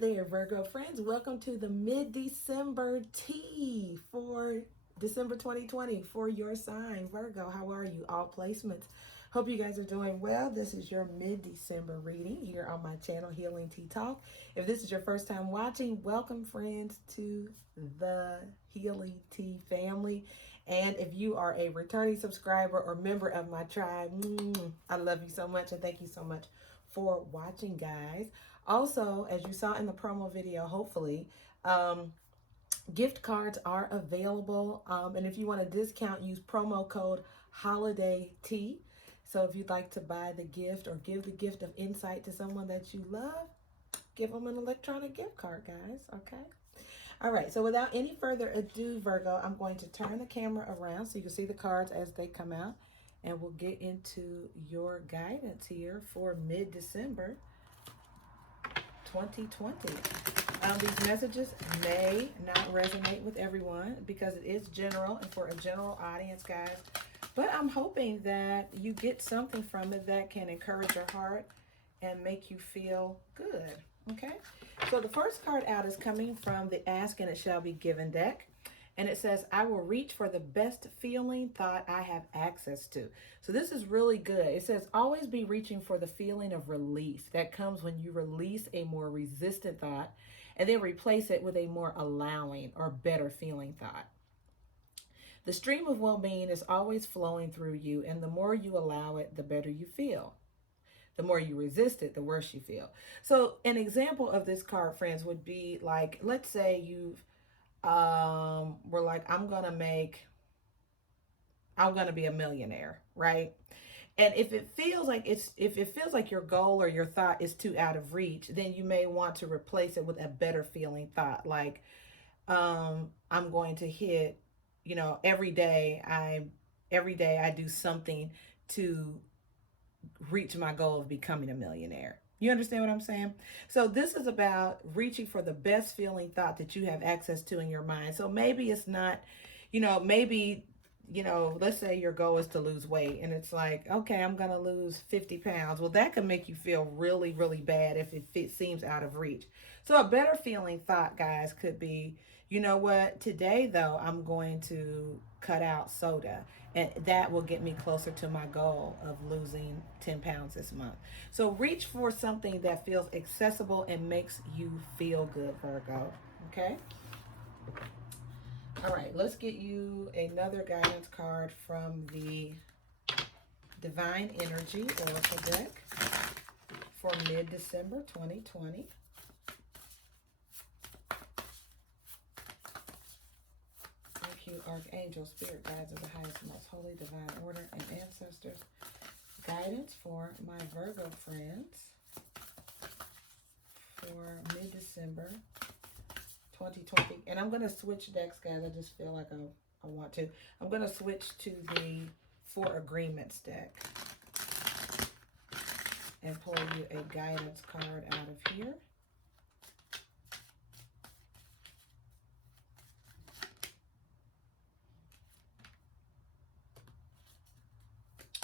there, Virgo friends. Welcome to the mid-December tea for December 2020 for your sign, Virgo. How are you? All placements. Hope you guys are doing well. This is your mid-December reading here on my channel, Healing Tea Talk. If this is your first time watching, welcome, friends, to the Healing Tea family. And if you are a returning subscriber or member of my tribe, I love you so much and thank you so much for watching, guys. Also, as you saw in the promo video, hopefully, gift cards are available. And if you want a discount, use promo code HOLIDAYT. So if you'd like to buy the gift or give the gift of insight to someone that you love, give them an electronic gift card, guys. Okay. All right. So without any further ado, Virgo, I'm going to turn the camera around so you can see the cards as they come out. And we'll get into your guidance here for mid-December 2020. These messages may not resonate with everyone because it is general and for a general audience, guys. But I'm hoping that you get something from it that can encourage your heart and make you feel good. Okay? So the first card out is coming from the Ask and It Shall Be Given deck. And it says, I will reach for the best feeling thought I have access to. So this is really good. It says, always be reaching for the feeling of release. That comes when you release a more resistant thought and then replace it with a more allowing or better feeling thought. The stream of well-being is always flowing through you, and the more you allow it, the better you feel. The more you resist it, the worse you feel. So an example of this card, friends, would be like, let's say you've we're like, I'm gonna be a millionaire, right? And if it feels like your goal or your thought is too out of reach, then you may want to replace it with a better feeling thought, like I'm going to hit, every day I do something to reach my goal of becoming a millionaire. You understand what I'm saying? So this is about reaching for the best feeling thought that you have access to in your mind. So maybe it's not, let's say your goal is to lose weight and it's like, okay, I'm going to lose 50 pounds. Well, that can make you feel really, really bad if it seems out of reach. So a better feeling thought, guys, could be, you know what, today though, I'm going to cut out soda and that will get me closer to my goal of losing 10 pounds this month. So reach for something that feels accessible and makes you feel good, Virgo. Okay? All right, let's get you another guidance card from the Divine Energy Oracle deck for mid-December 2020. Thank you, Archangel, Spirit Guides of the highest, most holy, divine order, and ancestors. Guidance for my Virgo friends for mid-December 2020. And I'm going to switch decks, guys. I just feel like I want to. I'm going to switch to the Four Agreements deck and pull you a guidance card out of here.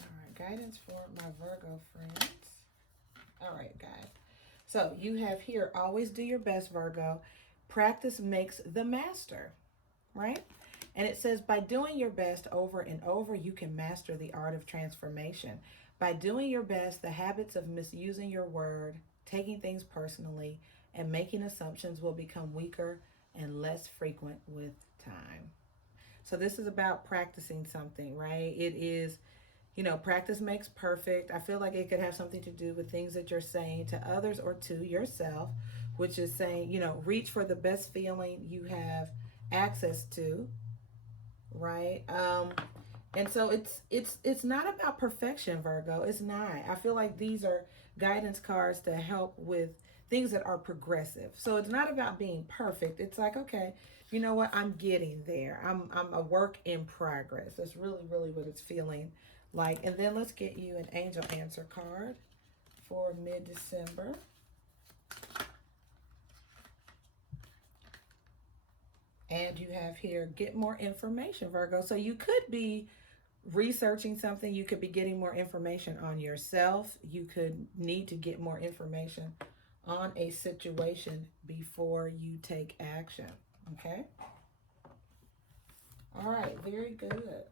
All right, guidance for my Virgo friends. All right, guys. So you have here, always do your best, Virgo. Practice makes the master, right? And it says, by doing your best over and over, you can master the art of transformation. By doing your best, the habits of misusing your word, taking things personally, and making assumptions will become weaker and less frequent with time. So this is about practicing something, right? It is, practice makes perfect. I feel like it could have something to do with things that you're saying to others or to yourself, which is saying, reach for the best feeling you have access to, right? And so it's not about perfection, Virgo. It's not. I feel like these are guidance cards to help with things that are progressive. So it's not about being perfect. It's like, okay, you know what? I'm getting there. I'm a work in progress. That's really, really what it's feeling like. And then let's get you an angel answer card for mid-December. And you have here, get more information, Virgo. So you could be researching something. You could be getting more information on yourself. You could need to get more information on a situation before you take action. Okay? All right, very good.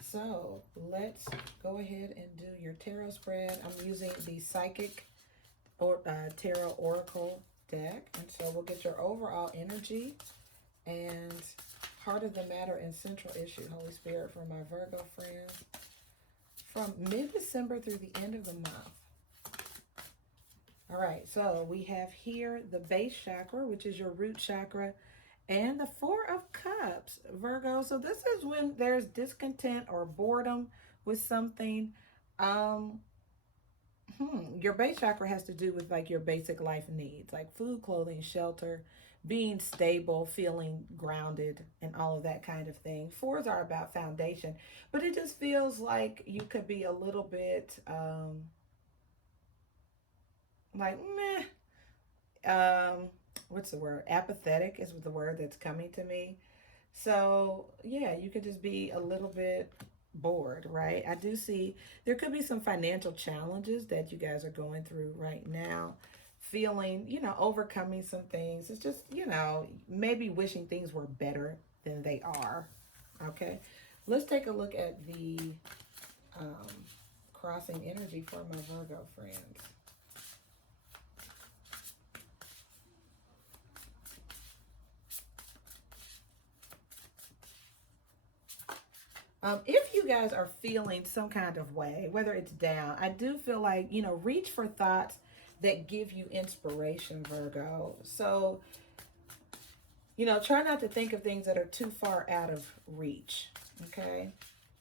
So let's go ahead and do your tarot spread. I'm using the Psychic or Tarot Oracle deck. And so we'll get your overall energy and heart of the matter and central issue, Holy Spirit, for my Virgo friends from mid-December through the end of the month. All right, so we have here the base chakra, which is your root chakra, and the Four of Cups, Virgo. So this is when there's discontent or boredom with something. Your base chakra has to do with like your basic life needs, like food, clothing, shelter, being stable, feeling grounded, and all of that kind of thing. Fours are about foundation, but it just feels like you could be a little bit like meh. What's the word? Apathetic is the word that's coming to me. So yeah, you could just be a little bit bored, right? I do see there could be some financial challenges that you guys are going through right now, feeling, overcoming some things. It's just, maybe wishing things were better than they are. Okay, let's take a look at the crossing energy for my Virgo friends. If you guys are feeling some kind of way, whether it's down, I do feel like, reach for thoughts that give you inspiration, Virgo. So, try not to think of things that are too far out of reach, okay?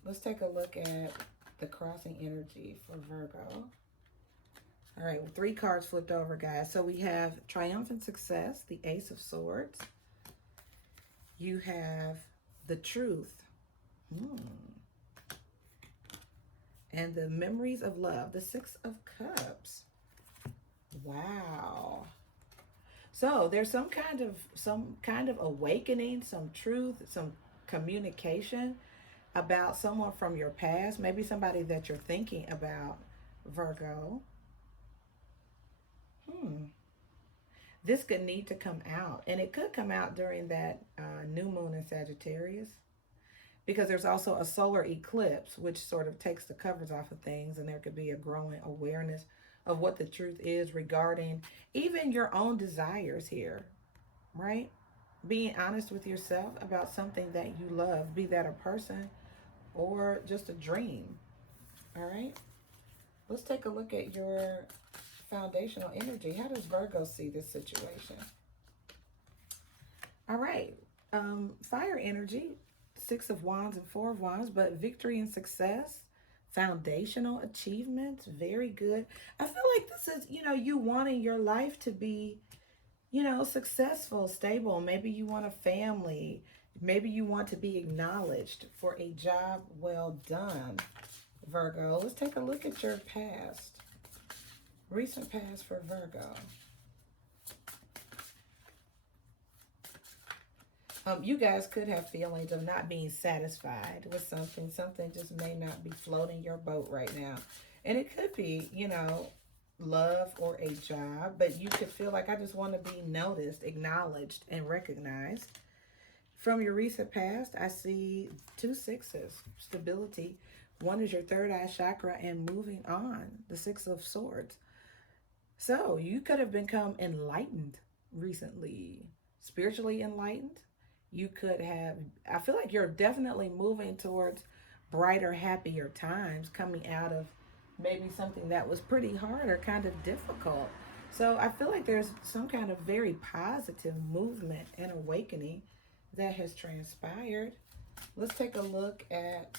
Let's take a look at the crossing energy for Virgo. All right, 3 cards flipped over, guys. So we have triumphant success, the Ace of Swords. You have the truth. And the memories of love, the 6 of Cups. Wow. So there's some kind of awakening, some truth, some communication about someone from your past, maybe somebody that you're thinking about, Virgo. This could need to come out, and it could come out during that new moon in Sagittarius, because there's also a solar eclipse, which sort of takes the covers off of things, and there could be a growing awareness of what the truth is regarding even your own desires here, right? Being honest with yourself about something that you love, be that a person or just a dream, all right? Let's take a look at your foundational energy. How does Virgo see this situation? All right, fire energy, 6 of Wands and 4 of Wands, but victory and success, foundational achievements, very good. I feel like this is, you wanting your life to be, successful, stable. Maybe you want a family. Maybe you want to be acknowledged for a job well done, Virgo. Let's take a look at your past, recent past for Virgo. You guys could have feelings of not being satisfied with something. Something just may not be floating your boat right now. And it could be, love or a job, but you could feel like, I just want to be noticed, acknowledged, and recognized. From your recent past, I see 2 sixes, stability. 1 is your third eye chakra and moving on, the 6 of Swords. So you could have become enlightened recently, spiritually enlightened. You could have, I feel like you're definitely moving towards brighter, happier times, coming out of maybe something that was pretty hard or kind of difficult. So I feel like there's some kind of very positive movement and awakening that has transpired. Let's take a look at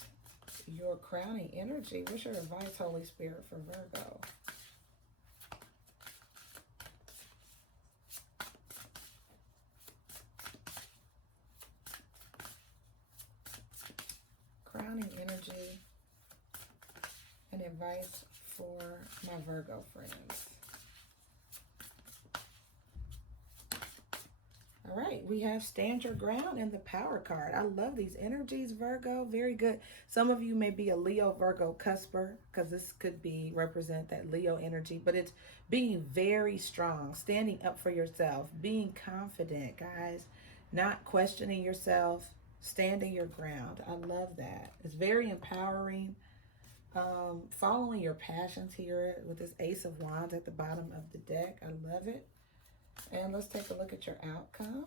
your crowning energy. What's your advice, Holy Spirit, for Virgo? Crowning energy and advice for my Virgo friends. All right, we have stand your ground in the power card. I love these energies, Virgo. Very good. Some of you may be a Leo Virgo cusper because this could be represent that Leo energy, but it's being very strong, standing up for yourself, being confident, guys, not questioning yourself, standing your ground. I love that. It's very empowering. Following your passions here with this Ace of Wands at the bottom of the deck. I love it. And let's take a look at your outcome.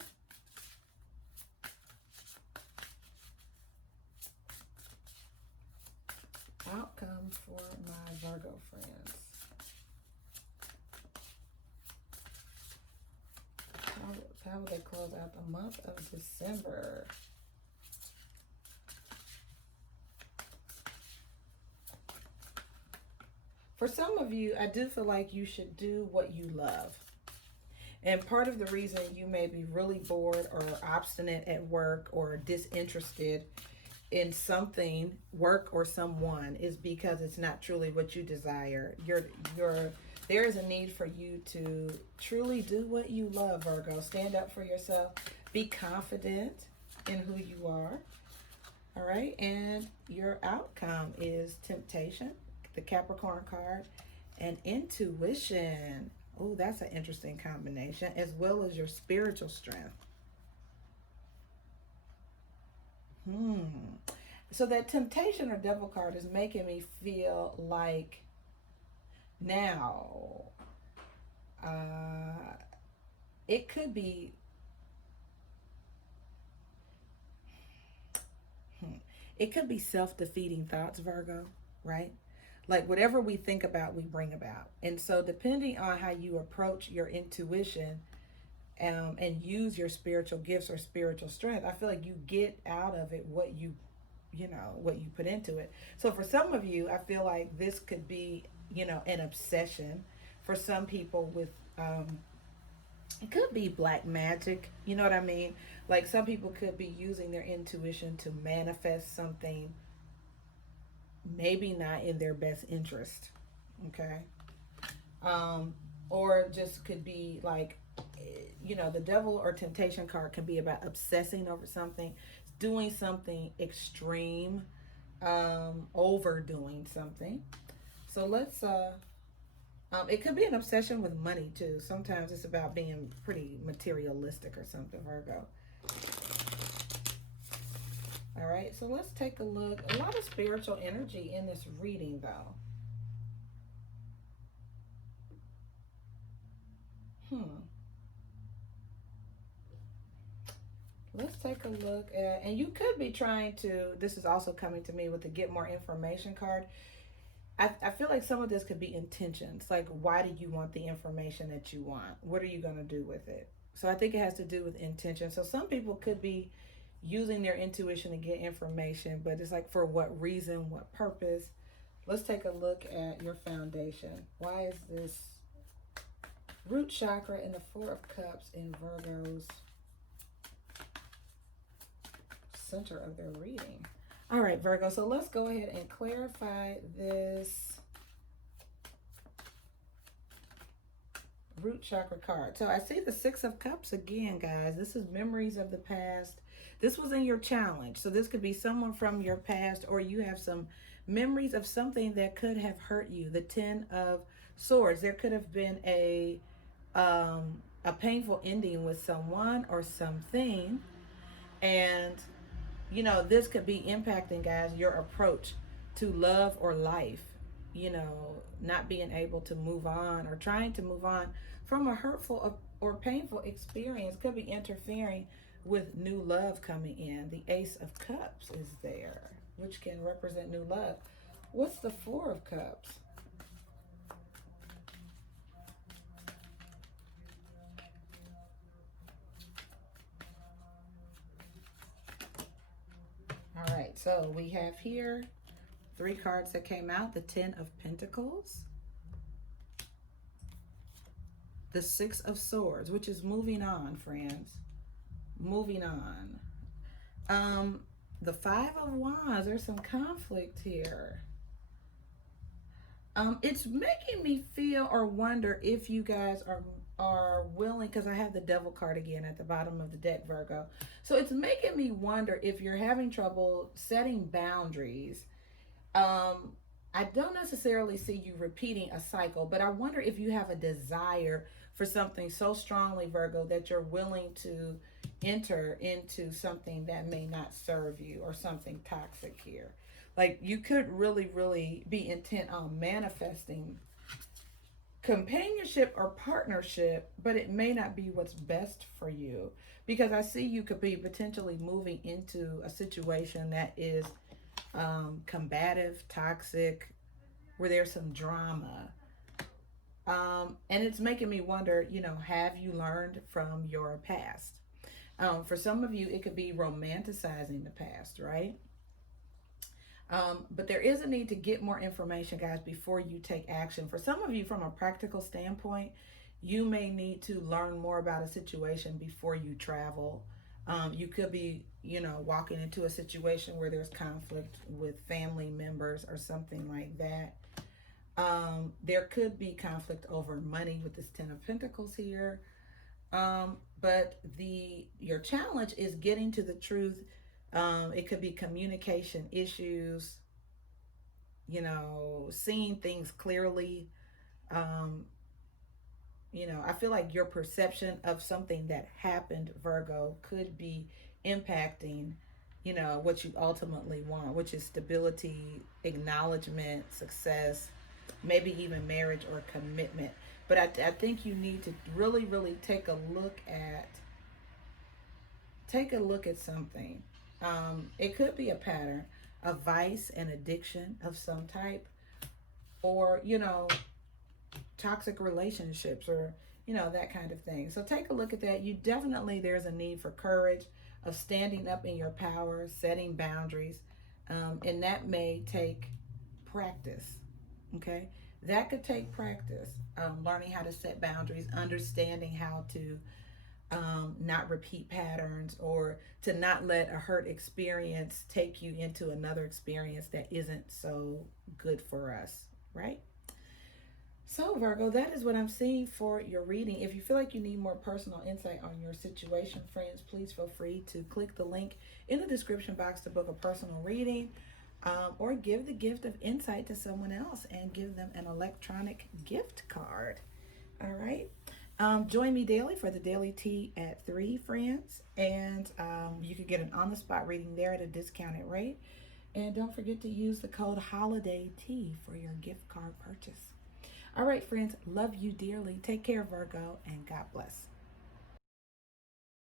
Outcome for my Virgo friends. How will they close out the month of December? For some of you, I do feel like you should do what you love. And part of the reason you may be really bored or obstinate at work or disinterested in something, work or someone, is because it's not truly what you desire. There is a need for you to truly do what you love, Virgo. Stand up for yourself. Be confident in who you are. All right. And your outcome is temptation, the Capricorn card, and intuition. Oh, that's an interesting combination, as well as your spiritual strength. So that temptation or devil card is making me feel like now it could be self-defeating thoughts, Virgo, right? Like whatever we think about, we bring about. And so depending on how you approach your intuition and use your spiritual gifts or spiritual strength, I feel like you get out of it what you put into it. So for some of you, I feel like this could be, an obsession. For some people with, it could be black magic. You know what I mean? Like some people could be using their intuition to manifest something maybe not in their best interest, okay? Or just could be like, the devil or temptation card can be about obsessing over something, doing something extreme, overdoing something. So let's, it could be an obsession with money too. Sometimes it's about being pretty materialistic or something, Virgo. All right, so let's take a look. A lot of spiritual energy in this reading, though. Let's take a look at, and you could be trying to, this is also coming to me with the get more information card. I feel like some of this could be intentions. Like, why do you want the information that you want? What are you going to do with it? So I think it has to do with intention. So some people could be using their intuition to get information, but it's like for what reason, what purpose? Let's take a look at your foundation. Why is this root chakra and the Four of Cups in Virgo's center of their reading? All right, Virgo, so let's go ahead and clarify this root chakra card. So I see the Six of Cups again, guys. This is memories of the past. This was in your challenge. So this could be someone from your past, or you have some memories of something that could have hurt you. The Ten of Swords. There could have been a painful ending with someone or something. And, this could be impacting, guys, your approach to love or life. Not being able to move on or trying to move on from a hurtful or painful experience could be interfering with new love coming in. The Ace of Cups is there, which can represent new love. What's the Four of Cups? All right, so we have here 3 cards that came out. The Ten of Pentacles, the Six of Swords, which is moving on, friends. Moving on. The Five of Wands. There's some conflict here. It's making me feel or wonder if you guys are willing, because I have the devil card again at the bottom of the deck, Virgo. So it's making me wonder if you're having trouble setting boundaries. I don't necessarily see you repeating a cycle, but I wonder if you have a desire for something so strongly, Virgo, that you're willing to enter into something that may not serve you, or something toxic here. Like, you could really, really be intent on manifesting companionship or partnership, but it may not be what's best for you, because I see you could be potentially moving into a situation that is combative, toxic, where there's some drama. And it's making me wonder, have you learned from your past? For some of you, it could be romanticizing the past, right? But there is a need to get more information, guys, before you take action. For some of you, from a practical standpoint, you may need to learn more about a situation before you travel. You could be, walking into a situation where there's conflict with family members or something like that. There could be conflict over money with this Ten of Pentacles here. But your challenge is getting to the truth. It could be communication issues, seeing things clearly. I feel like your perception of something that happened, Virgo, could be impacting, what you ultimately want, which is stability, acknowledgement, success, maybe even marriage or commitment. But I think you need to really, really take a look at something. It could be a pattern, a vice, an addiction of some type, or, toxic relationships, or, that kind of thing. So take a look at that. There's a need for courage, of standing up in your power, setting boundaries. And that may take practice. Okay. That could take practice. Learning how to set boundaries, understanding how to not repeat patterns, or to not let a hurt experience take you into another experience that isn't so good for us, right? So, Virgo, that is what I'm seeing for your reading. If you feel like you need more personal insight on your situation, friends, please feel free to click the link in the description box to book a personal reading, or give the gift of insight to someone else and give them an electronic gift card. All right. Join me daily for the daily tea at 3, friends. And you can get an on-the-spot reading there at a discounted rate. And don't forget to use the code HOLIDAYT for your gift card purchase. All right, friends. Love you dearly. Take care, Virgo, and God bless.